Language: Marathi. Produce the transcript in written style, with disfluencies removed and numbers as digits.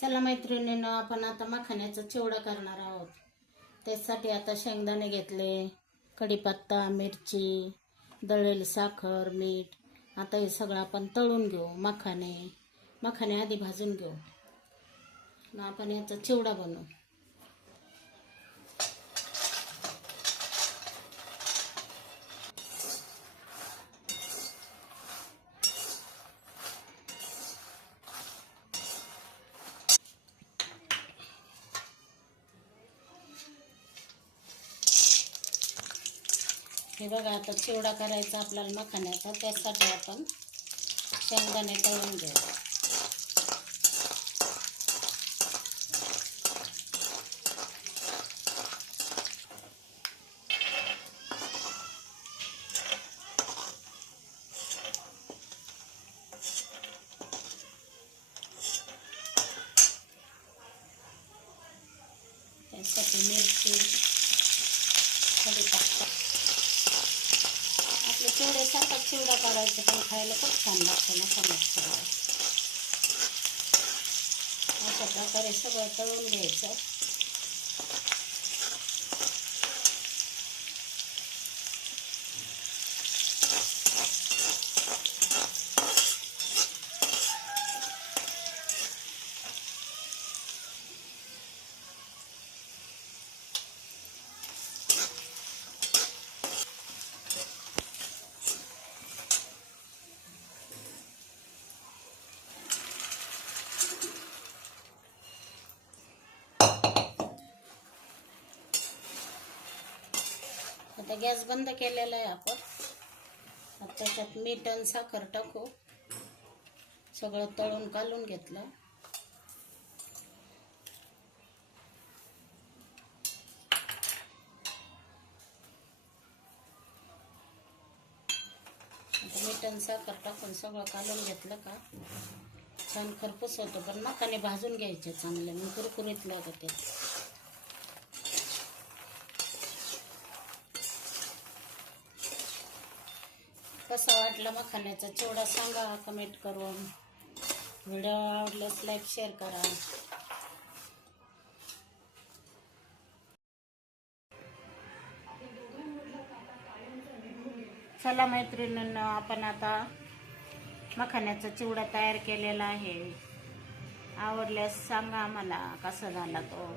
चला मैत्रिणींनो, आपण आता मखाण्याचा चिवडा करणार आहोत. त्यासाठी आता शेंगदाणे घेतले, कढीपत्ता, मिरची, दळलेली साखर, मीठ. आता हे सगळं आपण तळून घेऊ. मखाणे आधी भाजून घेऊ. मग आपण याचा चिवडा बनवू. हे बघा, आता चिवडा करायचा आपल्याला मखाण्याचा. त्यासाठी आपण शेंगदाणे तळून घेऊ. त्यासाठी मिरची, कढीपत्ता. आपले चिवड्यासारखा चिवडा काढायचा, पण खायला खूप छान लागतं मखाण्याचा चिवडा. अशा प्रकारे सगळं तळून घ्यायचं. आता गॅस बंद केलेला आहे आपण. आता त्याच्यात मीठ आणि साखर टाकू. सगळं तळून काढून घेतलं. आता मीठ आणि साखर टाकून सगळं काढून घेतलं का छान खरपूस होतं. पण मखाणे भाजून घ्यायचे चांगले, मग कुरकुरीत लागते. कसा वाटला मखाण्याचा चिवडा सांगा कमेंट करून. व्हिडिओ आवडल्यास लाईक शेअर करा. चला मैत्रिणींनो, आपण आता मखाण्याचा चिवडा तयार केलेला आहे. आवडल्यास सांगा आम्हाला कसा झाला तो.